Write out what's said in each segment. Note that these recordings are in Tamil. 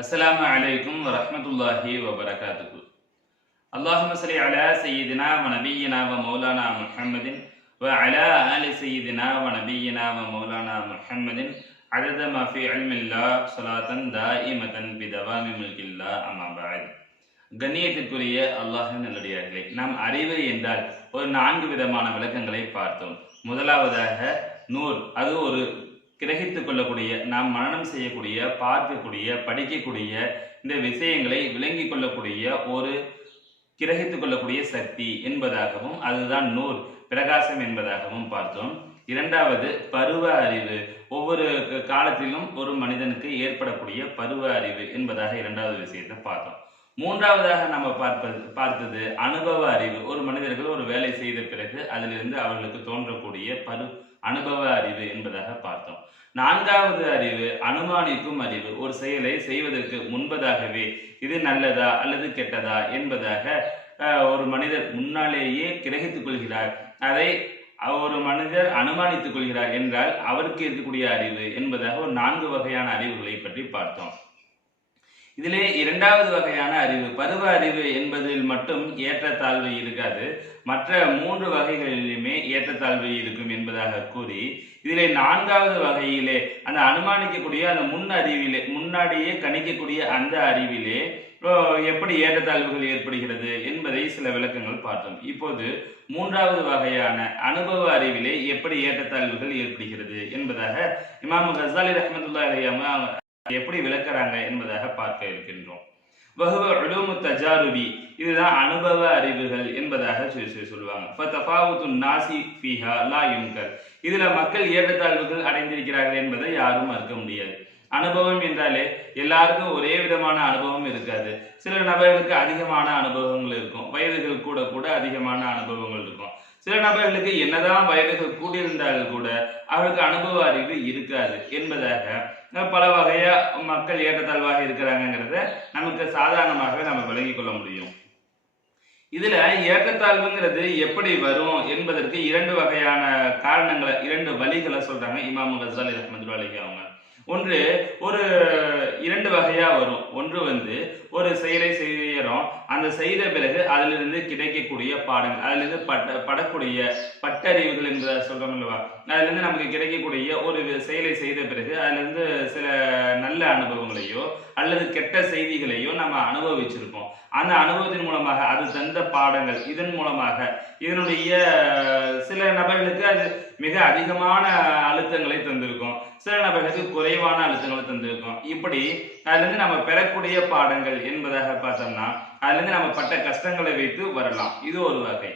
அஸ்ஸலாமு அலைக்கும் வரஹ்மத்துல்லாஹி வபரகாத்துஹு. அல்லாஹும்ம ஸல்லி அலா சய்யிதினா வ நபியினா வ மௌலானா முஹம்மதின் வ அலா ஆலி சய்யிதினா வ நபியினா வ மௌலானா முஹம்மதின் அதத மா ஃபீ இல்மில்லாஹ் ஸலாத்தன் தாயிமத்தன் பிதவாமி முல்கில்லாஹ் அம்மா பஅத். கண்ணியத்திற்குரிய அல்லாஹ்வின் நல்லடியார்களே, நாம் அறிவு என்றால் ஒரு 4 விதமான விளக்கங்களை பார்த்தோம். முதலாவதாக நூர், அது ஒரு கிரகித்துக் கொள்ளக்கூடிய, நாம் மனனம் செய்யக்கூடிய, பார்க்கக்கூடிய, படிக்கக்கூடிய இந்த விஷயங்களை விளங்கிக் கொள்ளக்கூடிய ஒரு கிரகித்துக் கொள்ளக்கூடிய சக்தி என்பதாகவும், அதுதான் நூர், பிரகாசம் என்பதாகவும் பார்த்தோம். இரண்டாவது பருவ அறிவு, ஒவ்வொரு காலத்திலும் ஒரு மனிதனுக்கு ஏற்படக்கூடிய பருவ அறிவு என்பதாக இரண்டாவது விஷயத்தை பார்த்தோம். மூன்றாவதாக நம்ம பார்த்தது அனுபவ அறிவு. ஒரு மனிதர்கள் ஒரு வேலை செய்த பிறகு அதிலிருந்து அவர்களுக்கு தோன்றக்கூடிய அனுபவ அறிவு என்பதாக பார்த்தோம். நான்காவது அறிவு அனுமானிக்கும் அறிவு. ஒரு செயலை செய்வதற்கு முன்பதாகவே இது நல்லதா அல்லது கெட்டதா என்பதாக ஒரு மனிதர் முன்னாலேயே கிரகித்துக் கொள்கிறார். அதை ஒரு மனிதர் அனுமானித்துக் கொள்கிறார் என்றால் அவருக்கு இருக்கக்கூடிய அறிவு என்பதாக ஒரு 4 வகையான அறிவுகளை பற்றி பார்த்தோம். இதிலே இரண்டாவது வகையான அறிவு, பருவ அறிவு என்பதில் மட்டும் ஏற்றத்தாழ்வு இருக்காது, மற்ற 3 வகைகளிலுமே ஏற்றத்தாழ்வு இருக்கும் என்பதாக கூறி, இதிலே 4வது வகையிலே அந்த அனுமானிக்கக்கூடிய அந்த முன் அறிவிலே, முன்னாடியே கணிக்கக்கூடிய அந்த அறிவிலே எப்படி ஏற்றத்தாழ்வுகள் ஏற்படுகிறது என்பதை சில விளக்கங்கள் பார்த்தோம். இப்போது 3வது வகையான அனுபவ அறிவிலே எப்படி ஏற்றத்தாழ்வுகள் ஏற்படுகிறது என்பதாக இமாம் கஸாலி ரஹ்மத்துல்லாஹி அலைஹி எப்படி விளக்குறாங்க என்பதாக பார்க்க இருக்கின்றோம். வஹுவ உலூமு தஜாருபி, இதுதான் அனுபவ அறிவுகள் என்பதாக சொல்லுவாங்க. ஃபதஃபாவுத்துன் நாசி ஃபீஹா லா யுன்கர், இதுல மக்கள் ஏற்றத்தாழ்வுகள் அடைந்திருக்கிறார்கள் என்பதை யாரும் மறுக்க முடியாது. அனுபவம் என்றாலே எல்லாருக்கும் ஒரே விதமான அனுபவம் இருக்காது. சில நபர்களுக்கு அதிகமான அனுபவங்கள் இருக்கும், வயதுகள் கூட கூட அதிகமான அனுபவங்கள் இருக்கும். சில நபர்களுக்கு என்னதான் வயதுகள் கூடியிருந்தாலும் கூட அவர்களுக்கு அனுபவ அறிவு இருக்காது என்பதாக பல வகையா மக்கள் ஏற்றத்தாழ்வாக இருக்கிறாங்கிறத நமக்கு சாதாரணமாகவே நம்ம விளங்கிக் கொள்ள முடியும். இதுல ஏற்றத்தாழ்வுங்கிறது எப்படி வரும் என்பதற்கு 2 வகையான காரணங்களை, 2 வழிகளை சொல்றாங்க இமாம் கஸாலி ரஹ்மத்துல்லாஹி அலைஹி அவங்க. ஒன்று, ஒரு 2 வகையா வரும். ஒன்று ஒரு செயலை செய்யறோம், அந்த செய்த பிறகு அதிலிருந்து கிடைக்கக்கூடிய பாடங்கள், அதிலிருந்து படக்கூடிய பட்டறிவுகள் என்பதை சொல்றோம் இல்லவா, அதிலிருந்து நமக்கு கிடைக்கக்கூடிய ஒரு செயலை செய்த பிறகு அதிலிருந்து சில நல்ல அனுபவங்களையோ அல்லது கெட்ட செய்திகளையோ நம்ம அனுபவிச்சிருப்போம். அந்த அனுபவத்தின் மூலமாக அது தந்த பாடங்கள், இதன் மூலமாக இதனுடைய சில நபர்களுக்கு அது மிக அதிகமான அழுத்தங்களை தந்திருக்கும், சில நபர்களுக்கு குறைவான அழுத்தங்களை தந்திருக்கும். இப்படி அதிலிருந்து நம்ம பெறக்கூடிய பாடங்கள் என்பதாக பார்த்தோம்னா அதிலிருந்து நம்ம பட்ட கஷ்டங்களை வைத்து வரலாம். இது ஒரு வகை.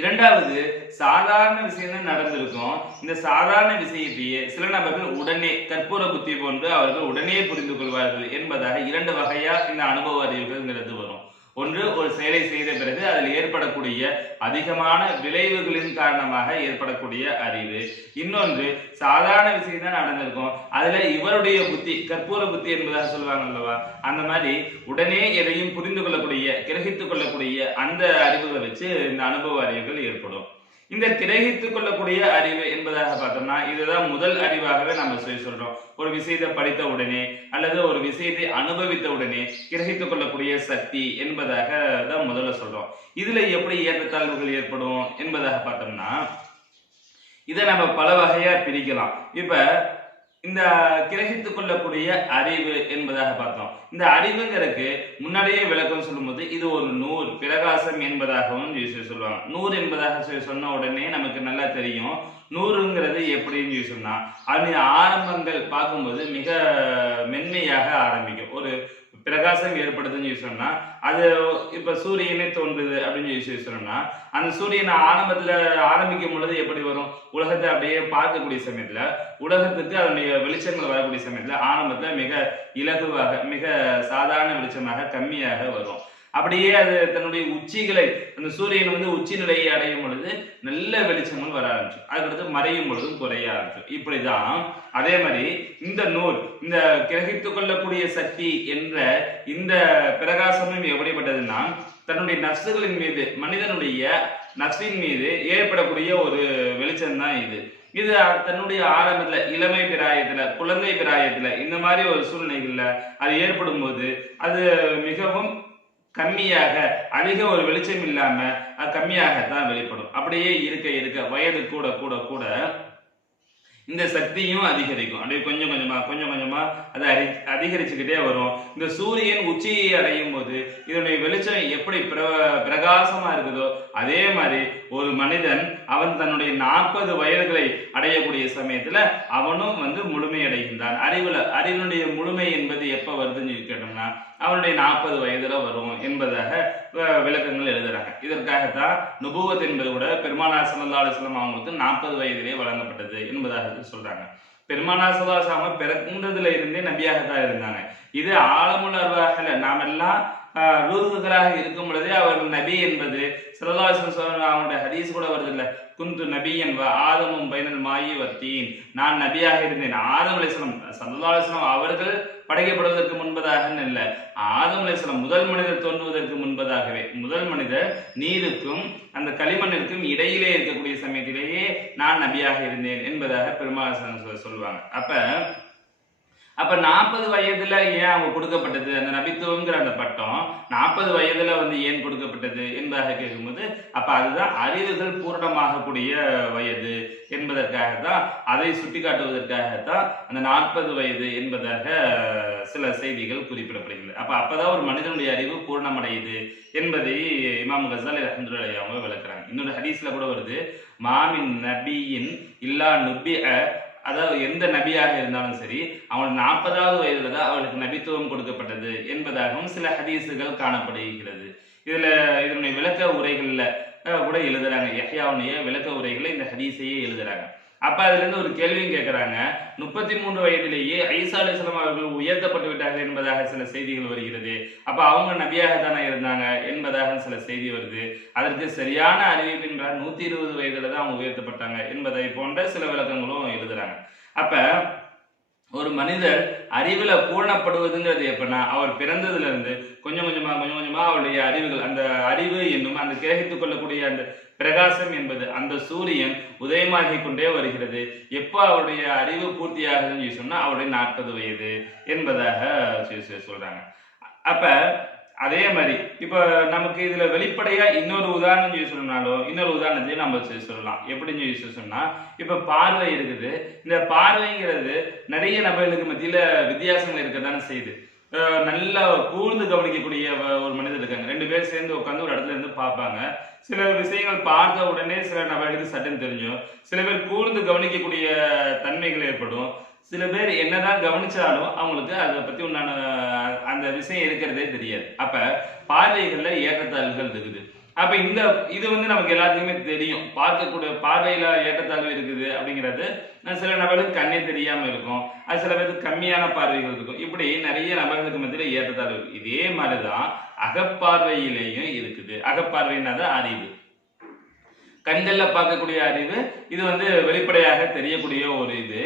இரண்டாவது, சாதாரண விஷயம் நடந்திருக்கும். இந்த சாதாரண விஷயத்தையே சில நபர்கள் உடனே கற்பூர புத்தி போன்று அவர்கள் உடனே புரிந்து கொள்வார்கள் என்பதாக 2 வகையா இந்த அனுபவ அறிவுகள்ங்கிறது வரும். ஒன்று, ஒரு செயலை செய்த பிறகு அதில் ஏற்படக்கூடிய அதிகமான விளைவுகளின் காரணமாக ஏற்படக்கூடிய அறிவு. இன்னொன்று, சாதாரண விஷயம் தான் நடந்திருக்கும், அதுல இவருடைய புத்தி, கற்பூர புத்தி என்பதாக சொல்லுவாங்க அல்லவா, அந்த மாதிரி உடனே எதையும் புரிந்து கொள்ளக்கூடிய, கிரகித்துக் கொள்ளக்கூடிய அந்த அறிவுகளை வச்சு இந்த அனுபவ அறிவுகள் ஏற்படும். இந்த கிரகித்துக் கொள்ளக்கூடிய அறிவு என்பதாக பார்த்தோம்னா இதுதான் முதல் அறிவாகவே நம்ம சொல்றோம். ஒரு விஷயத்தை படித்த உடனே அல்லது ஒரு விஷயத்தை அனுபவித்த உடனே கிரகித்துக் கொள்ளக்கூடிய சக்தி என்பதாக தான் முதல்ல சொல்றோம். இதுல எப்படி ஏற்றத்தாழ்வுகள் ஏற்படும் என்பதாக பார்த்தோம்னா இதை நம்ம பல வகையா பிரிக்கலாம். இப்ப இந்த கிரகித்துக் கொள்ளக்கூடிய அறிவு என்பதாக பார்த்தோம். இந்த அறிவுங்கிறதுக்கு முன்னாடியே விளக்கம் சொல்லும்போது இது ஒரு நூர், பிரகாசம் என்பதாகவும் சொல்லுவாங்க. நூர் என்பதாக சொன்ன உடனே நமக்கு நல்லா தெரியும் நூறுங்கிறது எப்படின்னு சொன்னா அதனுடைய ஆரம்பங்கள் பார்க்கும்போது மிக மென்மையாக ஆரம்பிக்கும். ஒரு பிரகாசம் ஏற்படுதுன்னு சொன்னா அது இப்ப சூரியனே தோன்றுது அப்படின்னு சொன்னோம்னா அந்த சூரியன் ஆரம்பத்துல ஆரம்பிக்கும் பொழுது எப்படி வரும், உலகத்தை அப்படியே பார்க்கக்கூடிய சமயத்துல உலகத்துக்கு அதனுடைய வெளிச்சங்கள் வரக்கூடிய சமயத்துல ஆரம்பத்துல மிக இலகுவாக, மிக சாதாரண வெளிச்சமாக கம்மியாக வரும். அப்படியே அது தன்னுடைய உச்சிகளை, அந்த சூரியன் உச்சி நிலையை அடையும் பொழுது நல்ல வெளிச்சங்கள் வர ஆரம்பிச்சு, அதுக்கடுத்து மறையும் பொழுதும் குறைய ஆரம்பிச்சு. இப்படிதான் அதே மாதிரி இந்த நூல், இந்த கிரகித்துக் கொள்ளக்கூடிய சக்தி என்ற இந்த பிரகாசமும் எப்படிப்பட்டதுன்னா தன்னுடைய நஃப்சுகளின் மீது, மனிதனுடைய நஃப்ஸின் மீது ஏற்படக்கூடிய ஒரு வெளிச்சம் தான் இது. இது தன்னுடைய ஆரம்பத்துல இளமை பிராயத்துல குழந்தை பிராயத்துல இந்த மாதிரி ஒரு சூழ்நிலைகள்ல அது ஏற்படும் போது அது மிகவும் கம்மியாக அதிக ஒரு வெளிச்சம் இல்லாம கம்மியாகத்தான் வெளிப்படும். அப்படியே இருக்க இருக்க வயது கூட கூட கூட இந்த சக்தியும் அதிகரிக்கும். அப்படியே கொஞ்சம் கொஞ்சமா அது அதிகரிச்சுக்கிட்டே வரும். இந்த சூரியன் உச்சியை அடையும் போது இதனுடைய வெளிச்சம் எப்படி பிரகாசமா இருக்குதோ அதே மாதிரி ஒரு மனிதன் அவன் தன்னுடைய 40 வயதுகளை அடையக்கூடிய சமயத்துல அவனும் முழுமை அடைகின்றான். அறிவினுடைய முழுமை என்பது எப்ப வருதுன்னு கேட்டோம்னா அவனுடைய 40 வயதுல வரும் என்பதாக விளக்கங்கள் எழுதுறாங்க. இதற்காகத்தான் நுபுவத் என்பது கூட பெருமானார் ஸல்லல்லாஹு அலைஹி வஸல்லம் அவங்களுக்கு 40 வயதிலே வழங்கப்பட்டது என்பதாக சொல்றாங்க. பெருமானார் ஸல்லல்லாஹு அலைஹி வஸல்லம் பிறந்ததுல இருந்தே நபியாகத்தான் இருந்தாங்க. இது ஆலமுல் அர்வாஹ்ல நாம் எல்லாம் ரூஹுகளாக இருக்கும் பொழுதே அவர்கள் நபி என்பது ஸல்லல்லாஹு அலைஹி வஸல்லம் அவங்களுடைய ஹதீஸ் கூட வருது இல்ல, குந்து நபியன் வ ஆதமும் பைனல் மாயி வத்தீன், நான் நபியாக இருந்தேன். ஆதம் அலைஹிஸ்ஸலாம் ஸல்லல்லாஹு அலைஹி வஸல்லம் அவர்கள் படைக்கப்படுவதற்கு முன்பதாக இல்ல, ஆதம் அலைஹிஸ்ஸலாம் முதல் மனிதர் தோன்றுவதற்கு முன்பதாகவே முதல் மனிதர் நீருக்கும் அந்த களிமண்ணிற்கும் இடையிலே இருக்கக்கூடிய சமயத்திலேயே நான் நபியாக இருந்தேன் என்பதாக பெருமாள் சொல்லுவாங்க. அப்ப 40 வயதுல ஏன் அவங்க கொடுக்கப்பட்டது அந்த நபித்துவங்கிற அந்த பட்டம் 40 வயதுல ஏன் கொடுக்கப்பட்டது என்பதாக கேட்கும்போது அப்ப அதுதான் அறிவுகள் பூரணமாகக்கூடிய வயது என்பதற்காகத்தான், அதை சுட்டி காட்டுவதற்காகத்தான் அந்த 40 வயது என்பதாக சில செய்திகள் குறிப்பிடப்படுகிறது. அப்பதான் ஒரு மனிதனுடைய அறிவு பூர்ணமடையுது என்பதை இமாம் கஸாலி ரஹ்மத்துல்லாஹி அவங்க விளக்குறாங்க. இன்னொரு ஹதீஸ்ல கூட வருது, மாமின் நபியின் இல்லா நுபிஅ, அதாவது எந்த நபியாக இருந்தாலும் சரி அவன் 40வது வயதுல தான் அவளுக்கு நபித்துவம் கொடுக்கப்பட்டது என்பதாகவும் சில ஹதீஸுகள் காணப்படுகிறது. இதனுடைய விளக்க உரைகள்ல கூட எழுதுறாங்க. யஹ்யாவுடைய விளக்க உரைகளை இந்த ஹதீஸையே எழுதுறாங்க. அதுல இருந்து ஒரு கேள்வியும் கேட்கிறாங்க, 33 வயதிலேயே ஈசா அலைஹிஸ்ஸலாம் அவர்கள் உயர்த்தப்பட்டு விட்டார்கள் என்பதாக சில செய்திகள் வருகிறது. அவங்க நபியாக தானே இருந்தாங்க என்பதாக சில செய்தி வருது. அதற்கு சரியான அறிவிப்பின் 120 வயதுல தான் அவங்க உயர்த்தப்பட்டாங்க என்பதை போன்ற சில விளக்கங்களும் எழுதுறாங்க. ஒரு மனிதர் அறிவுல பூர்ணப்படுவதுங்கிறது எப்படின்னா அவர் பிறந்ததுல இருந்து கொஞ்சம் கொஞ்சமா அவருடைய அறிவுகள், அந்த அறிவு என்னும் அந்த கிரகித்துக் கொள்ளக்கூடிய அந்த பிரகாசம் என்பது அந்த சூரியன் உதயமாகி கொண்டே வருகிறது. எப்போ அவருடைய அறிவு பூர்த்தியாகுதுன்னு சொன்னா அவருடைய 40 வயது என்பதாக சொல்றாங்க. அதே மாதிரி இப்ப நமக்கு இதுல வெளிப்படையா இன்னொரு உதாரணம் சொன்னாலும் இன்னொரு உதாரணத்தையும் நம்ம சொல்லலாம். எப்படின்னு சொன்னா இப்ப பார்வை இருக்குது. இந்த பார்வைங்கிறது நிறைய நபர்களுக்கு மத்தியில வித்தியாசங்கள் இருக்கதானே செய்யுது. நல்லா கூர்ந்து கவனிக்கக்கூடிய ஒரு மனிதர் இருக்காங்க. 2 பேர் சேர்ந்து உட்காந்து ஒரு இடத்துல இருந்து பார்ப்பாங்க. சில விஷயங்கள் பார்த்த உடனே சில நபர்களுக்கு சட்டம் தெரிஞ்சும், சில பேர் கூர்ந்து கவனிக்கக்கூடிய தன்மைகள் ஏற்படும். சில பேர் என்னதான் கவனிச்சாலும் அவங்களுக்கு அதை பத்தி உண்டான அந்த விஷயம் இருக்கிறதே தெரியாது. பார்வைகள்ல ஏற்றத்தாழ்வுகள் இருக்குது. இது நமக்கு எல்லாத்துக்குமே தெரியும். பார்க்கக்கூடிய பார்வையில ஏற்றத்தாழ்வு இருக்குது அப்படிங்கிறது சில நபர்களுக்கு கண்ணே தெரியாம இருக்கும். அது சில பேருக்கு கம்மியான பார்வைகள் இருக்கும். இப்படி நிறைய நபர்களுக்கு மத்தியில ஏற்றத்தாழ்வு இருக்கு. இதே மாதிரிதான் அகப்பார்வையிலேயும் இருக்குது. அகப்பார்வையினாதான் அறிவு, கண்கள்ல பார்க்கக்கூடிய அறிவு. இது வெளிப்படையாக தெரியக்கூடிய ஒரு இது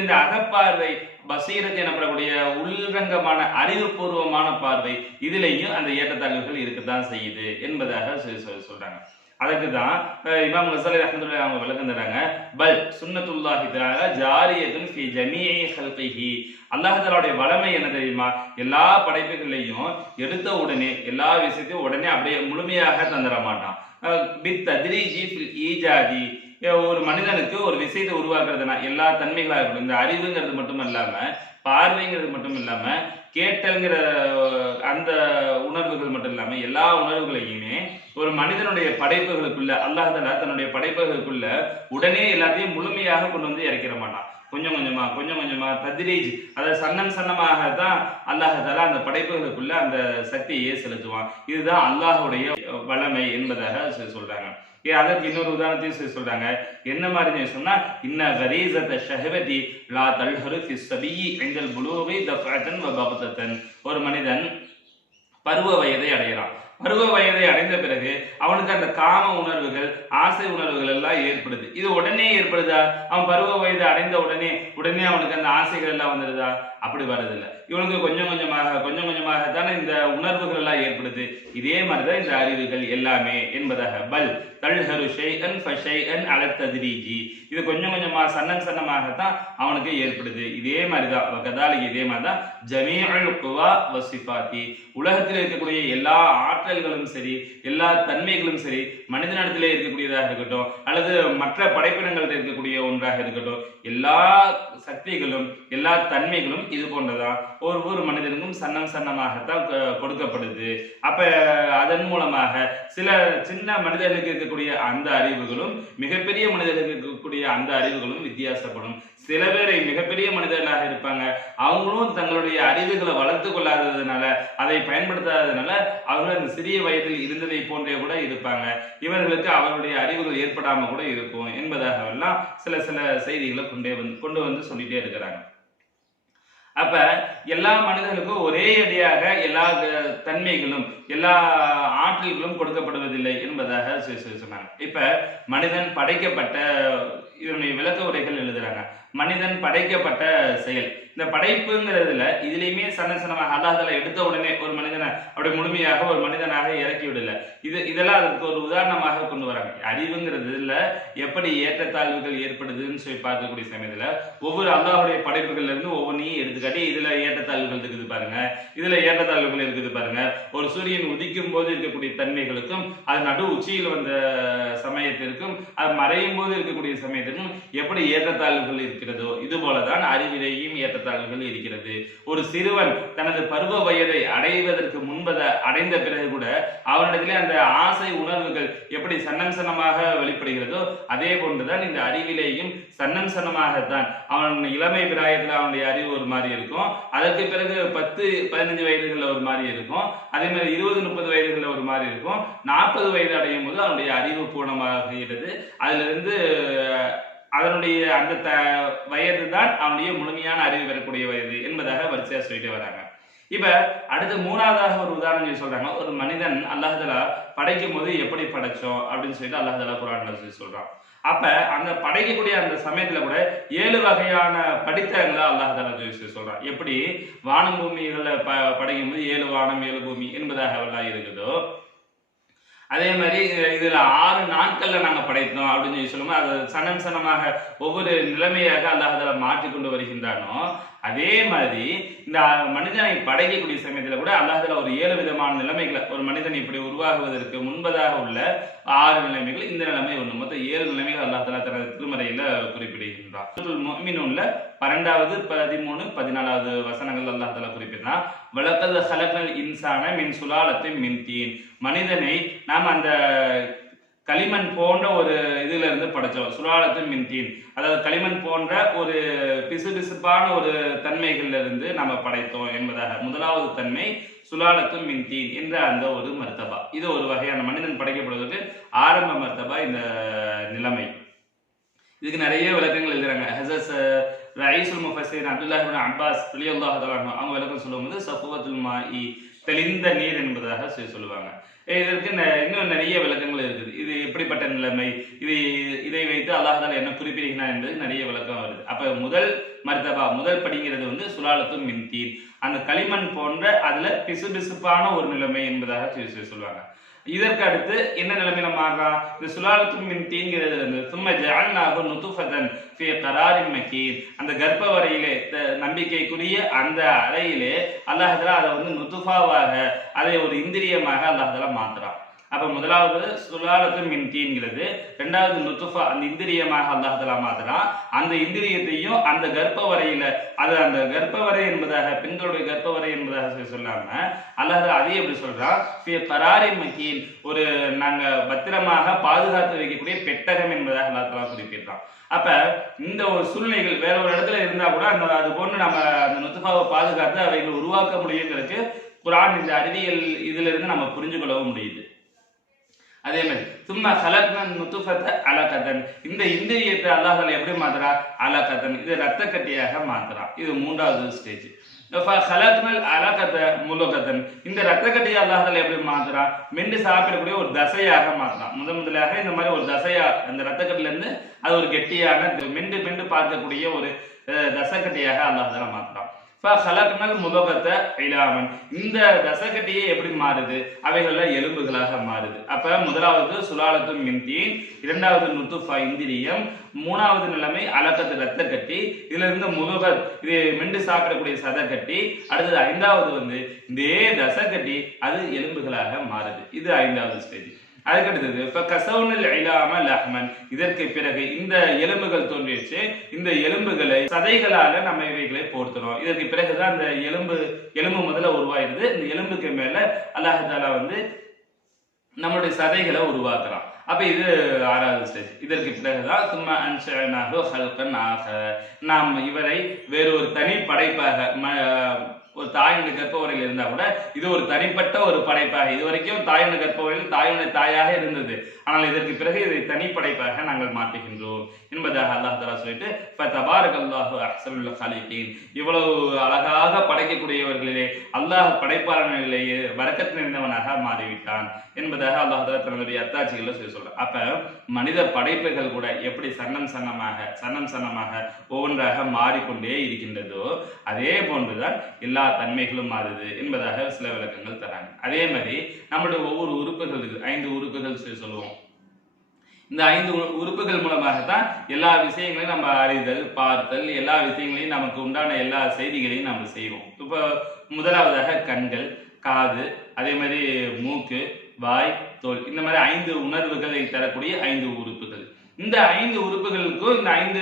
இந்த அகப்பார்வை பசீரத் எனப்படக்கூடிய உள்ரங்கமான அறிவுபூர்வமான பார்வை, இதுலேயும் அந்த ஏற்றத்தாழ்வுகள் இருக்கத்தான் செய்யுது என்பதாக சொல்றாங்க. அதுக்குதான் இமாம் கஸாலி ரஹ்மத்துல்லாஹி அவங்க விளக்கம் தராங்க. பல் சுன்னத்துல்லாஹி தஆலா ஜாரியத்துன் ஃபீ ஜமீஇ ஹல்கிஹி, அல்லாஹ் தஆலாவுடைய வளமை என்ன தெரியுமா, எல்லா படைப்புகளையும் எடுத்த உடனே எல்லா விஷயத்தையும் உடனே அப்படியே முழுமையாக தந்துட மாட்டான். ஒரு மனிதனுக்கு ஒரு விஷயத்தை உருவாக்குறதுனா எல்லா தன்மைகளாக இருக்கணும். இந்த அறிவுங்கிறது மட்டும் இல்லாம, பார்வைங்கிறது மட்டும் இல்லாம, கேட்டல்ங்கிற அந்த உணர்வுகள் மட்டும் இல்லாம எல்லா உணர்வுகளையுமே ஒரு மனிதனுடைய படைப்புகளுக்குள்ள அல்லாஹ் தஆலா தன்னுடைய படைப்புகளுக்குள்ள உடனே எல்லாத்தையும் முழுமையாக கொண்டு இறக்கிற மாட்டான். கொஞ்சம் கொஞ்சமா தத்ரீஜ், அதாவது சன்னமாக தான் அல்லாஹ் தஆலா அந்த படைப்புகளுக்குள்ள அந்த சக்தியை செலுத்துவான். இதுதான் அல்லாஹ்வுடைய வல்லமை என்பதாக சொல்றாங்க. அதற்கு இன்னொரு உதாரணத்தையும் சொல்றாங்க. என்ன மாதிரி சொன்னா, இன்ன கரீஸத ஷஹவதி லா தல்ஹரு ஃபி ஸபியி இன்தல் புலூகி தஃஅதன் வ பக்ததன். ஒரு மனிதன் பருவ வயதை அடைகிறான். பருவ வயதை அடைந்த பிறகு அவனுக்கு அந்த காம உணர்வுகள், ஆசை உணர்வுகள் எல்லாம் ஏற்படுது. இது உடனே ஏற்படுதா? அவன் பருவ வயது அடைந்த உடனே அவனுக்கு அந்த ஆசைகள் எல்லாம் வந்துடுதா? அப்படி வருதில்லை. இவனுக்கு கொஞ்சம் கொஞ்சமாக தானே இந்த உணர்வுகள் எல்லாம் ஏற்படுது. இதே மாதிரிதான் இந்த அறிவுகள் எல்லாமே என்பதாக. பல் தல்ஹரு ஷைஅன் ஃபஷைஅன் அல தத்ரீஜி, இது கொஞ்சம் கொஞ்சமா சன்னமாகத்தான் அவனுக்கு ஏற்படுது. இதே மாதிரிதான் கதாலிக்கு இதே மாதிரிதான் ஜமீஉல் குவா வசிஃபாத்தி, உலகத்தில் இருக்கக்கூடிய எல்லா ஆற்றல்களும் சரி எல்லா தன்மைகளும் சரி மனிதனிடத்திலே இருக்கக்கூடியதாக இருக்கட்டும் அல்லது மற்ற படைப்பினங்கள் இருக்கக்கூடிய ஒன்றாக இருக்கட்டும், எல்லா சக்திகளும் எல்லா தன்மைகளும் இது போன்றதான் ஒவ்வொரு மனிதனுக்கும் சன்னமாகத்தான் கொடுக்கப்படுது. அப்ப அதன் மூலமாக சில சின்ன மனிதர்களுக்கு இருக்கக்கூடிய அந்த அறிவுகளும் மிகப்பெரிய மனிதர்களுக்கு இருக்கக்கூடிய அந்த அறிவுகளும் வித்தியாசப்படும். சில பேரை மிகப்பெரிய மனிதர்களாக இருப்பாங்க, அவங்களும் தங்களுடைய அறிவுகளை வளர்த்து கொள்ளாததுனால அதை பயன்படுத்தாததுனால அவர்கள் அந்த சிறிய வயதில் இருந்ததை போன்றே கூட இருப்பாங்க. இவர்களுக்கு அவர்களுடைய அறிவுகள் ஏற்படாம கூட இருக்கும் என்பதாக எல்லாம் சில செய்திகளை கொண்டு வந்து சொல்லிட்டே இருக்கிறாங்க. அப்ப எல்லா மனிதர்களுக்கும் ஒரே அடியாக எல்லா தன்மைகளும் எல்லா ஆற்றல்களும் கொடுக்கப்படுவதில்லை என்பதாக சொன்னாங்க. இப்ப மனிதன் படைக்கப்பட்ட இதனுடைய விளக்க உரைகள் எழுதுறாங்க. மனிதன் படைக்கப்பட்ட செயல், இந்த படைப்புங்கிறதுல இதுலயுமே சன்னமாக அல்லாஹ் எடுத்த உடனே ஒரு மனிதனை அப்படி முழுமையாக ஒரு மனிதனாக இறக்கி விடல. இதெல்லாம் அதுக்கு ஒரு உதாரணமாக கொண்டு வராங்க. அறிவுங்கிறதுல எப்படி ஏற்றத்தாழ்வுகள் ஏற்படுதுன்னு சொல்லி பார்க்கக்கூடிய சமயத்துல ஒவ்வொரு அல்லாஹுடைய படைப்புகள்ல இருந்து ஒவ்வொன்றையும் எடுத்துக்காட்டி இதுல ஏற்றத்தாழ்வுகள் இருக்குது பாருங்க, இதுல ஏற்றத்தாழ்வுகள் இருக்குது பாருங்க. ஒரு சூரியன் உதிக்கும் போது இருக்கக்கூடிய தன்மைகளுக்கும் அது நடு உச்சியில் வந்த சமயத்திற்கும் அது மறையும் போது இருக்கக்கூடிய சமயத்திற்கும் எப்படி ஏற்றத்தாழ்வுகள் இருக்கிறதோ இது போலதான் அறிவிலேயும் ஏற்றத்தாழ்வுகள் இருக்கிறது. ஒரு சிறுவன் தனது பருவ வயதை அடைவதற்கு முன்பதை அடைந்த பிறகு கூட அவனிடத்திலே அந்த ஆசை உணர்வுகள் எப்படி சன்னமாக வெளிப்படுகிறதோ அதே போன்றுதான் இந்த அறிவிலேயும் சன்னமாகத்தான். அவன் இளமை பிராயத்தில் அவனுடைய அறிவு ஒரு மாதிரி இருக்கும், அதற்கு பிறகு 10-15 வயதுகளில் ஒரு மாதிரி இருக்கும், அதே மாதிரி 20-30 வயதுகளில் ஒரு மாதிரி இருக்கும், 40 வயது அடையும் போது அவனுடைய அறிவு பூர்ணமாகிறது. அதுல இருந்து அதனுடைய அந்த வயது தான் அவனுடைய முழுமையான அறிவு பெறக்கூடிய வயது என்பதாக வரிசையா சொல்லிட்டு வராங்க. இப்ப அடுத்து மூணாவதாக ஒரு உதாரணம் சொல்றாங்க. ஒரு மனிதன் அல்லாஹ் தஆலா படைக்கும் போது எப்படி படைச்சோம் அப்படின்னு சொல்லிட்டு அல்லாஹ் தஆலா குர்ஆன்ல சொல்றான். அப்ப அந்த படைக்கக்கூடிய அந்த சமயத்துல கூட 7 வகையான படித்தரங்களை அல்லாஹ் தஆலா சொல்றான். எப்படி வானம் பூமிகளை படைக்கும் போது 7 வானம் 7 பூமி என்பதாக எல்லாம் இருக்குதோ அதே மாதிரி இதுல 6 நாட்கள்ல நாங்க படைத்தோம் அப்படின்னு சொல்லி சொல்லும்போது அது சன்னமாக ஒவ்வொரு நிலைமையாக அல்லாஹ் தஆலா மாற்றி கொண்டு வருகின்றானோ அதே மாதிரி இந்த மனிதனை படைக்கக்கூடிய சமயத்துல கூட அல்லாஹ் தஆலா ஒரு 7 விதமான நிலைமைகளை ஒரு மனிதன் இப்படி உருவாகுவதற்கு முன்பதாக உள்ள 6 நிலைமைகள், இந்த நிலைமை ஒன்று மொத்தம் 7 நிலைமைகள் அல்லாஹ் தஆலா தனது திருமறையில குறிப்பிடுகின்றான். சூரத்துல் முஃமினூன்ல 12வது 13 14வது வசனங்கள் அல்லாஹ் தஆலா குறிப்பிடுறான். வலக்கத் ஹலக்னல் இன்சான மின் சுலாலத்தின் மின் தீன், மனிதனை நாம் அந்த களிமண் போன்ற ஒரு இதுல இருந்து படைச்சோம். சுலாலத்தின் மின் தீன், அதாவது களிமண் போன்ற ஒரு பிசுபிசுப்பான ஒரு தன்மைகள்ல இருந்து நம்ம படைத்தோம் என்பதாக. முதலாவது தன்மை சுலாலத்தும் மின் தீன் என்ற அந்த ஒரு மர்த்தபா. இது ஒரு வகையான மனிதன் படைக்கப்படுவதற்கு ஆரம்ப மர்த்தபா இந்த நிலைமை. இதுக்கு நிறைய விளக்கங்கள் எழுதுறாங்க. ஹஸரத் ரயீசுல் முஃபஸ்ஸிரீன் அப்துல்லாஹ் இப்னு அப்பாஸ் ரலியல்லாஹு தஆலா அன்ஹு அவங்க விளக்கம் சொல்லும்போது சஃபுவத்துல் மாஇ, தெளிந்த நீர் என்பதாக சொல்லுவாங்க. இதற்கு இன்னும் நிறைய விளக்கங்கள் இருக்குது. இது எப்படிப்பட்ட நிலைமை, இதை வைத்து அல்லாஹ் தஆலா என்ன குறிப்பிடுகிறார் என்பது நிறைய விளக்கம் வருது. அப்ப முதல் மர்த்தபா முதல் படிங்கிறது சுலாலத்தும் மின் தீன், அந்த களிமண் போன்ற அதுல பிசுபிசுப்பான ஒரு நிலைமை என்பதாக சொல்லுவாங்க. இதற்கு அடுத்து என்ன நிலைமையில மாறா, இந்த சுலாலத்தும் மின் தீன்கிறது சும்மா ஜஅல்நாஹு நுதுஃபதன் ஃபீ கராரின் மகீன், அந்த கர்ப்ப வரையிலே நம்பிக்கைக்குரிய அந்த அறையிலே அல்லாஹ் தஆலா அதை நுதுஃபாவாக அதை ஒரு இந்திரியமாக அல்லாஹ் தஆலா மாத்துறான். அப்ப முதலாவது சுலாலத்து மின் தீன்கிறது, இரண்டாவது நுதுஃபா அந்த இந்திரியமாக அல்லாஹ் தஆலா மாத்துறான். அந்த இந்திரியத்தையும் அந்த கர்ப்ப வரையில அது அந்த கர்ப்பவரை என்பதாக பெண்களுடைய கர்ப்பவரை என்பதாக சொல்லாம அல்லாஹ் தஆலா அதை எப்படி சொல்றான், ஃபீ கராரின் மகீன், ஒரு நாங்க பத்திரமாக பாதுகாத்து வைக்கக்கூடிய பெட்டகம் என்பதாக அல்லாஹ் தஆலா குறிப்பிடுறான். அப்ப இந்த ஒரு சூழ்நிலைகள் வேற ஒரு இடத்துல இருந்தா கூட அந்த அது போன்று நம்ம அந்த நுதுஃபாவை பாதுகாத்து அவைகளை உருவாக்க முடியுங்கிறதுக்கு குர்ஆன் இந்த அறிவியல் இதுல இருந்து நம்ம புரிஞ்சு கொள்ளவும் முடியுது. அதே மாதிரி சும்மா ஹலக்னன் நுதுஃபத அலகதன், இந்த இந்திரியத்தை அல்லாஹ் தஆலா எப்படி மாத்துறா, அலகதன், இது ரத்த கட்டியாக மாத்துறான். இது மூன்றாவது ஸ்டேஜ். ஹலக்னல் அலகத முலகதன், இந்த ரத்த கட்டியை அல்லாஹ் தஆலா எப்படி மாத்துறான், மென்று சாப்பிடக்கூடிய ஒரு தசையாக மாத்துறான். முதலாக இந்த மாதிரி ஒரு தசையா அந்த ரத்த கட்டில இருந்து அது ஒரு கெட்டியான மென்று பார்க்கக்கூடிய ஒரு தசக்கட்டியாக அல்லாஹ் தஆலா மாத்துறான். இந்த தசகட்டியே எப்படி மாறுது? அவைகள் எலும்புகளாக மாறுது. அப்ப முதலாவது சுலாலத்து மின்தீன், இரண்டாவது நுத்துஃபா இந்திரியம், மூணாவது நிலைமை அலக்கத்து ரத்த கட்டி, இதுல இருந்து முதுகத் இது மெண்டு சாப்பிடக்கூடிய சதக்கட்டி, அடுத்தது ஐந்தாவது இதே தசகட்டி அது எலும்புகளாக மாறுது. இது ஐந்தாவது ஸ்டேஜ். அதுக்கடுத்தது இதற்கு பிறகு இந்த எலும்புகள் தோன்றிடுச்சு. இந்த எலும்புகளை சதைகளால நம்ம இவைகளை போர்த்தணும். இதற்கு பிறகுதான் இந்த எலும்பு முதல்ல உருவாயிருது. இந்த எலும்புக்கு மேல அல்லாஹ் தஆலா நம்மளுடைய சதைகளை உருவாக்குறான். அப்ப இது ஆறாவது ஸ்டேஜ். இதற்கு பிறகுதான் சும்மா அன்ஷஅனாஹு ஹல்கன் ஆகர், நாம் இவரை வேறொரு தனி படைப்பாக ஒரு தாயுடைய கற்பவரையில் இருந்தா கூட இது ஒரு தனிப்பட்ட ஒரு படைப்பாக, இதுவரைக்கும் தாயுடைய கற்பவரையில் தாயுடைய தாயாக இருந்தது, ஆனால் இதற்கு பிறகு இதை தனிப்படைப்பாக நாங்கள் மாற்றுகின்றோம் என்பதாக அல்லாஹ் தஆலா சொல்லிட்டு ஃபதபாரகல்லாஹு அஹ்ஸனுல் காலிகீன், இவ்வளவு அழகாக படைக்கக்கூடியவர்களிலே அல்லாஹ் படைப்பாளர்களிலேயே பரக்கத் நிறைந்தவனாக மாறிவிட்டான் என்பதாக அல்லாஹ் தஆலா தன்னுடைய அத்தாட்சிகளை சொல்றார். அப்ப மனித படைப்புகள் கூட எப்படி சன்னம் சன்னமாக ஒவ்வொன்றாக மாறிக்கொண்டே இருக்கின்றதோ அதே போன்றுதான் எல்லா தன்மைகளும் மாறுது என்பதாக சில விளக்கங்கள் தராங்க. அதே மாதிரி நம்மளுடைய ஒவ்வொரு உறுப்புகள் இருக்கு, 5 உறுப்புகள் சொல்லுவோம். இந்த 5 உறுப்புகள் மூலமாகத்தான் எல்லா விஷயங்களையும் நம்ம அறிதல், பார்த்தல், எல்லா விஷயங்களையும் நமக்கு உண்டான எல்லா செய்திகளையும் நம்ம செய்வோம். இப்போ முதலாவதாக கண்கள், காது, அதே மாதிரி மூக்கு, வாய், தோல், இந்த மாதிரி 5 உணர்வுகளை தரக்கூடிய 5 உறுப்புகள். இந்த 5 உறுப்புகளுக்கும் இந்த 5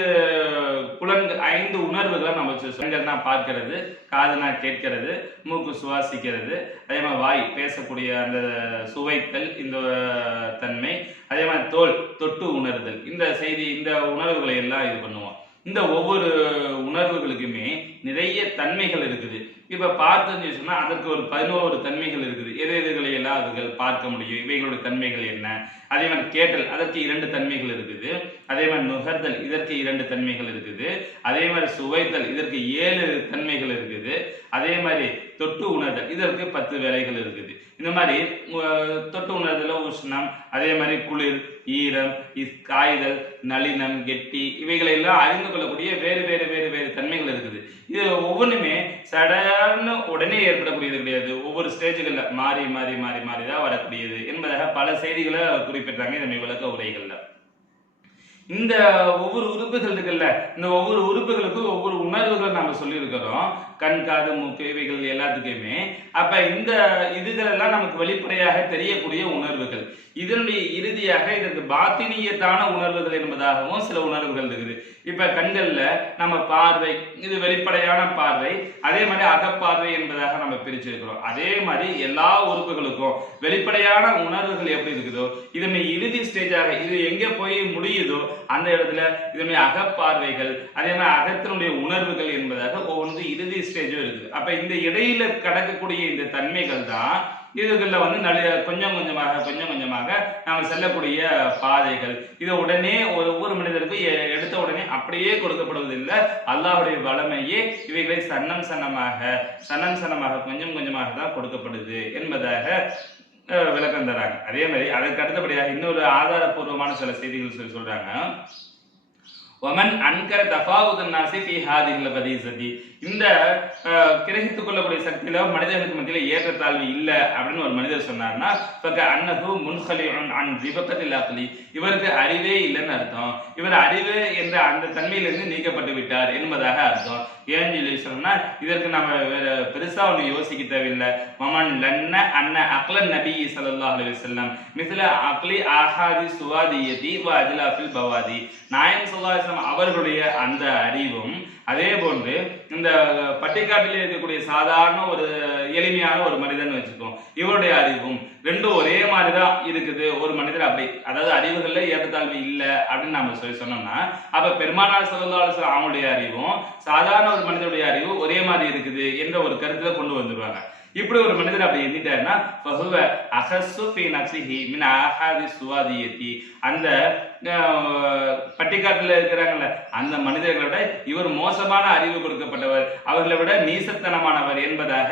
புலன்கள் 5 உணர்வுகளை நம்ம கண்கள்னா பார்க்கிறது, காதுனா கேட்கிறது, மூக்கு சுவாசிக்கிறது, அதே மாதிரி வாய் பேசக்கூடிய அந்த சுவைத்தல் இந்த தன்மை, அதே மாதிரி தோல் தொட்டு உணர்தல், இந்த செய்தி இந்த உணர்வுகளை எல்லாம் இது பண்ணுவோம். இந்த ஒவ்வொரு உணர்வுகளுக்குமே நிறைய தன்மைகள் இருக்குது. இப்ப பார்த்தோம்னு சொன்னா அதற்கு ஒரு 11 தன்மைகள் இருக்குது. எதுகளை எல்லாம் அதுகள் பார்க்க முடியும், இவைகளுடைய தன்மைகள் என்ன. அதே மாதிரி கேட்டல், அதற்கு 2 தன்மைகள் இருக்குது. அதே மாதிரி நுகர்தல், இதற்கு 2 தன்மைகள் இருக்குது. அதே மாதிரி சுவைத்தல், இதற்கு 7 தன்மைகள் இருக்குது. அதே மாதிரி தொட்டு உணர்தல், இதற்கு 10 வேலைகள் இருக்குது. இந்த மாதிரி தொட்டு உணர்தல உஷ்ணம், அதே மாதிரி குளிர், ஈரம், காய்தல், நளினம், கெட்டி, இவைகளை எல்லாம் அறிந்து கொள்ளக்கூடிய வேறு வேறு வேறு வேறு தன்மைகள் இருக்குது. இது ஒவ்வொன்றுமே சடன்னு உடனே ஏற்படக்கூடியது கிடையாது. ஒவ்வொரு ஸ்டேஜுகள்ல மாறி மாறி மாறி மாறிதான் வரக்கூடியது என்பதாக பல செய்திகளை குறிப்பிட்டாங்க இந்த விளக்க உரைகள்ல. இந்த ஒவ்வொரு உறுப்புகள் இருக்குல்ல, இந்த ஒவ்வொரு உறுப்புகளுக்கும் ஒவ்வொரு உணர்வுகள் நாம சொல்லி இருக்கிறோம். கண், காது, மூக்கு, இவைகள் எல்லாத்துக்குமே. அப்ப இந்த இதுகள் எல்லாம் நமக்கு வெளிப்படையாக தெரியக்கூடிய உணர்வுகள். இதனுடைய இறுதியாக இதற்கு பாத்தினியத்தான உணர்வுகள் என்பதாகவும் சில உணர்வுகள் இருக்குது. இப்ப கண்கள்ல நம்ம பார்வை, இது வெளிப்படையான பார்வை, அதே மாதிரி அகப்பார்வை என்பதாக நம்ம பிரிச்சிருக்கிறோம். அதே மாதிரி எல்லா உறுப்புகளுக்கும் வெளிப்படையான உணர்வுகள் எப்படி இருக்குதோ இதனுடைய இறுதி ஸ்டேஜாக இது எங்க போய் முடியுதோ அந்த இடத்துல இதனுடைய அகப்பார்வைகள், அதே மாதிரி அகத்தினுடைய உணர்வுகள் என்பதாக ஒவ்வொன்று இறுதி ஸ்டேஜும் இருக்குது. அப்ப இந்த இடையில கடக்கக்கூடிய இந்த தன்மைகள் தான் இதுகள்ல கொஞ்சம் கொஞ்சமாக நாம செல்லக்கூடிய பாதைகள். இது உடனே ஒவ்வொரு மனிதருக்கும் எடுத்த உடனே அப்படியே கொடுக்கப்படுவதில்லை. அல்லாஹ்வுடைய வளமையே இவைகளை சன்னம் சன்னமாக கொஞ்சம் கொஞ்சமாக தான் கொடுக்கப்படுது என்பதாக விளக்கம் தராங்க. அதே மாதிரி அதற்கு அடுத்தபடியாக இன்னொரு ஆதாரபூர்வமான சில செய்திகள் சொல்றாங்க. ஒமன் அன்கர தஃபாவுதன் நாசி ஃபீ ஹாதிஹில் கதீஸதி, இந்த கிரகித்துக் கொள்ளக்கூடிய சக்தியில மனிதர்களுக்கு மத்தியில ஏற்றத்தாழ்வு இல்லை அப்படின்னு ஒரு மனிதர் சொன்னார்னா அன்னஹு முன்ஹலிஉன் அன் ரிபகத்தில் அக்லி, இவருக்கு அறிவே இல்லைன்னு அர்த்தம். இவர் அறிவு என்ற அந்த தன்மையிலிருந்து நீக்கப்பட்டு விட்டார் என்பதாக அர்த்தம். ஏன் சொல்லி சொன்னா இதற்கு நம்ம பெருசா ஒன்று யோசிக்க தேவையில்லை. மமன் லன்ன அன்ன அக்லன் நபி ஸல்லல்லாஹு அலைஹி வஸல்லம் மிஸ்ல அக்லி ஆஹாதி சுவாதியதி வ அஜ்லாஃபில் பவாதி, நாயகம் ஸல்லல்லாஹு அலைஹி வஸல்லம் அவர்களுடைய அந்த அறிவும் அதே போன்று இந்த பட்டிக்காட்டில் இருக்கக்கூடிய சாதாரண ஒரு எளிமையான ஒரு மனிதன் வச்சுக்கோம், இவருடைய அறிவும் ரெண்டும் ஒரே மாதிரிதான் இருக்குது. ஒரு மனிதர் அப்படி, அதாவது அறிவுகள்ல ஏற்றத்தாழ்வு இல்லை அப்படின்னு நம்ம சொன்னோம்னா அப்ப பெருமானார் ஸல்லல்லாஹு அலைஹி வஸல்லம் அவங்களுடைய அறிவும் சாதாரண ஒரு மனிதனுடைய அறிவு ஒரே மாதிரி இருக்குது என்ற ஒரு கருத்துல கொண்டு வந்துருவாங்க. இப்படி ஒரு மனிதர் அப்படி எண்ணிட்டாருன்னா அந்த பட்டிக்காட்டுல இருக்கிறாங்கல்ல அந்த மனிதர்களை விட இவர் மோசமான அறிவு கொடுக்கப்பட்டவர், அவர்களை விட நீசத்தனமானவர் என்பதாக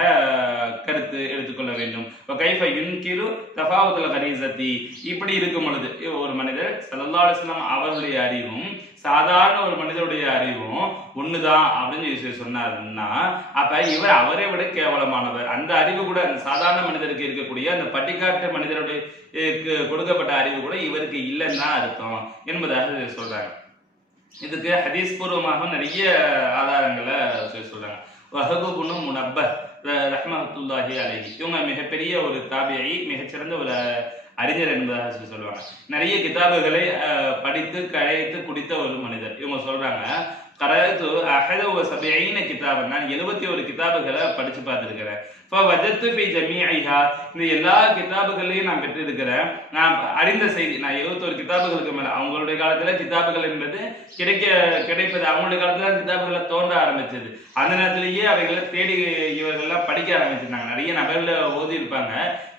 கருத்து எடுத்துக்கொள்ள வேண்டும். கைஃப யுன்கிரு தஃபாவுத்துல் கரீஸத்தி. இப்படி இருக்கும் பொழுது ஒரு மனிதர் ஸல்லல்லாஹு அலைஹி வஸல்லம் அவருடைய அறிவும் சாதாரண ஒரு மனிதருடைய அறிவும் ஒண்ணுதான் அப்படின்னு சொன்னாருன்னா, அப்ப இவர் அவரை விட கேவலமானவர். அந்த அறிவு கூட அந்த சாதாரண மனிதருக்கு இருக்கக்கூடிய அந்த பட்டிக்காட்டு மனிதருடைய கொடுக்கப்பட்ட அறிவு கூட இவருக்கு இல்லைன்னு தான் அர்த்தம் என்பதாக சொல்றாங்க. இதுக்கு ஹதீஸ் பூர்வமாக நிறைய ஆதாரங்களை சொல்றாங்க. வஹபு இப்னு முனப்பஹ் ரஹ்மத்துல்லாஹி அலைஹி, இவங்க மிகப்பெரிய ஒரு தாபியி, மிகச்சிறந்த ஒரு அறிஞர் என்பதாக சொல்லுவாங்க. நிறைய கிதாபுகளை படித்து கழைத்து குடித்த ஒரு மனிதர். இவங்க சொல்றாங்க, கரத்து அஹத வ சபீன கிதாபன், நான் 71 கிதாபுகளை படிச்சு பார்த்திருக்கிறேன். ஃபவஜத்து ஃபி ஜமீஇஹா, இந்த எல்லா கிதாபுகளையும் நான் பெற்றிருக்கிறேன். நான் அறிந்த செய்தி, நான் 71 கிதாபுகளுக்கு மேல, அவங்களுடைய காலத்துல கிதாபுகள் என்பது கிடைப்பது, அவங்களுடைய காலத்துல கிதாபுகளை தோன்ற ஆரம்பிச்சது. அந்த நேரத்திலேயே அவைகளை தேடி இவர்கள்லாம் படிக்க ஆரம்பிச்சிருந்தாங்க. நிறைய நபர்களை ஓதி இருப்பாங்க.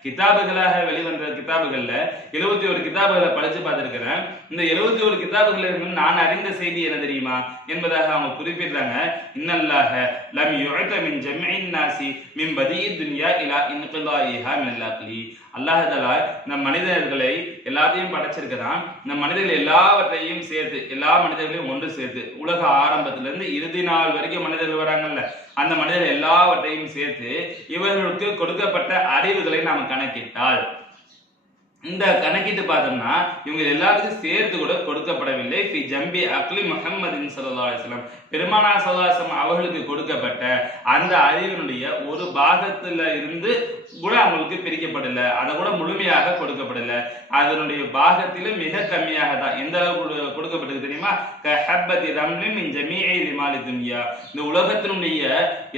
கிதாபுகளாக வெளிவந்த கிதாபுகள்ல 71 கிதாபுகளை படிச்சு பார்த்திருக்கிறேன். இந்த 71 கிதாபுகள் இருந்து நான் அறிந்த செய்தி என்ன தெரியுமா என்பதாக அவங்க குறிப்பிடுறாங்க. இன்னல்லாஹ லம் யுஅத மின் ஜமீஇன் நாசி மின் பதீஇத் துன்யா இலா இன்கிலாயிஹா மினல் அக்லி. அல்லாஹ் தஆலா இந்த மனிதர்களை எல்லாத்தையும் படைச்சிருக்கிறான். இந்த மனிதர்கள் எல்லாவற்றையும் சேர்த்து, எல்லா மனிதர்களையும் ஒன்று சேர்த்து, உலக ஆரம்பத்திலிருந்து இறுதி நாள் வரைக்கும் மனிதர்கள் வராங்கல்ல, அந்த மனிதர்கள் எல்லாவற்றையும் சேர்த்து இவர்களுக்கு கொடுக்கப்பட்ட அறிவுகளை நாம் கணக்கிட்டால், இந்த கணக்கிட்டு பார்த்தோம்னா இவங்க எல்லாத்துக்கும் சேர்த்து கூட கொடுக்கப்படவில்லை. ஃபி ஜம்பி அக்லி முஹம்மதின் ஸல்லல்லாஹு அலைஹி வஸல்லம், பெருமானார் ஸல்லல்லாஹு அலைஹி வஸல்லம் அவர்களுக்கு கொடுக்கப்பட்ட அந்த அறிவினுடைய ஒரு பாகத்துல இருந்து கூட அவங்களுக்கு பிரிக்கப்படல, அதை கூட முழுமையாக கொடுக்கப்படல. அதனுடைய பாகத்திலும் மிக கம்மியாக தான். எந்த அளவுக்கு கொடுக்கப்பட்டது தெரியுமா? கஹப்பதி ரம்லின் மின் ஜமீஇ ரிமாலி துன்யா, இந்த உலகத்தினுடைய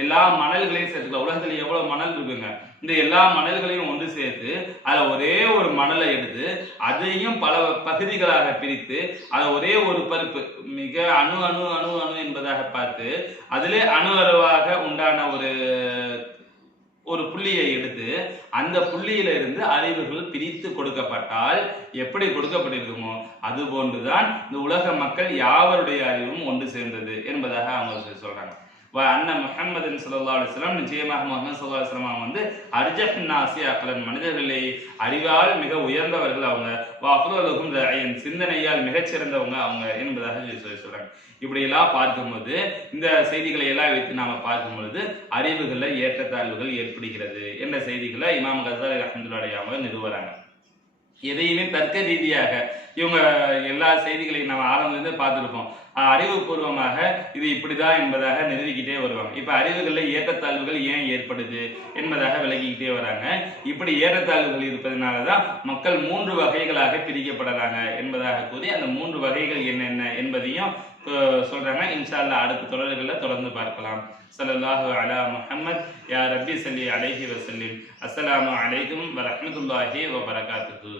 எல்லா மணல்களையும் சேர்த்துக்கலாம். உலகத்துல எவ்வளவு மணல் இருக்குங்க, இந்த எல்லா மணல்களையும் ஒன்று சேர்த்து அதை ஒரே ஒரு மணலை எடுத்து அதையும் பல பகுதிகளாக பிரித்து அதை ஒரே ஒரு பருப்பு மிக அணு அணு அணு அணு என்பதாக பார்த்து அதிலே அணு அணுவாக உண்டான ஒரு புள்ளியை எடுத்து அந்த புள்ளியில இருந்து அறிவுகள் பிரித்து கொடுக்கப்பட்டால் எப்படி கொடுக்கப்பட்டிருக்குமோ அது போன்றுதான் இந்த உலக மக்கள் யாவருடைய அறிவும் ஒன்று சேர்ந்தது என்பதாக அவங்க சொல்றாங்க. அண்ணா முஹம்மதின் ஸல்லல்லாஹு அலைஹி வஸல்லம், நிச்சயமாக முஹம்மது ஸல்லல்லாஹு அலைஹி வஸல்லம் வந்து அர்ஜஹ் நாஸி அக்லன், மனிதர்களை அறிவால் மிக உயர்ந்தவர்கள் அவங்க, வஅஃலலுஹும் ரஅயன், சிந்தனையால் மிகச்சிறந்தவங்க அவங்க என்பதாக சொல்றாங்க. இப்படி எல்லாம் பார்க்கும்போது இந்த செய்திகளை எல்லாம் வைத்து நாம பார்க்கும் பொழுது அறிவுகள்ல ஏற்றத்தாழ்வுகள் ஏற்படுகிறது என்ற செய்திகளை இமாம் கஸாலி ரஹ்மத்துல்லாஹி அலைஹி அவங்க நிறுவறாங்க. எதையுமே தர்க்க ரீதியாக இவங்க எல்லா செய்திகளையும் நம்ம ஆரம்பத்திலிருந்து பார்த்துருப்போம். அறிவுபூர்வமாக இது இப்படிதான் என்பதாக நிறுவிக்கிட்டே வருவாங்க. இப்ப அறிவுகள்ல ஏற்றத்தாழ்வுகள் ஏன் ஏற்படுது என்பதாக விளக்கிக்கிட்டே வராங்க. இப்படி ஏற்றத்தாழ்வுகள் இருப்பதனாலதான் மக்கள் 3 வகைகளாக பிரிக்கப்படறாங்க என்பதாக கூறி அந்த 3 வகைகள் என்னென்ன என்பதையும் சொல்றாங்க. இன்ஷா அல்லாஹ் அடுத்த தொடர்களில் தொடர்ந்து பார்க்கலாம். ஸல்லல்லாஹு அலா முஹம்மத் யா ரப்பி ஸல்லி அலைஹி வஸல்லிம். அஸ்ஸலாமு அலைக்கும் வ ரஹ்மத்துல்லாஹி வ பரகாத்துஹு.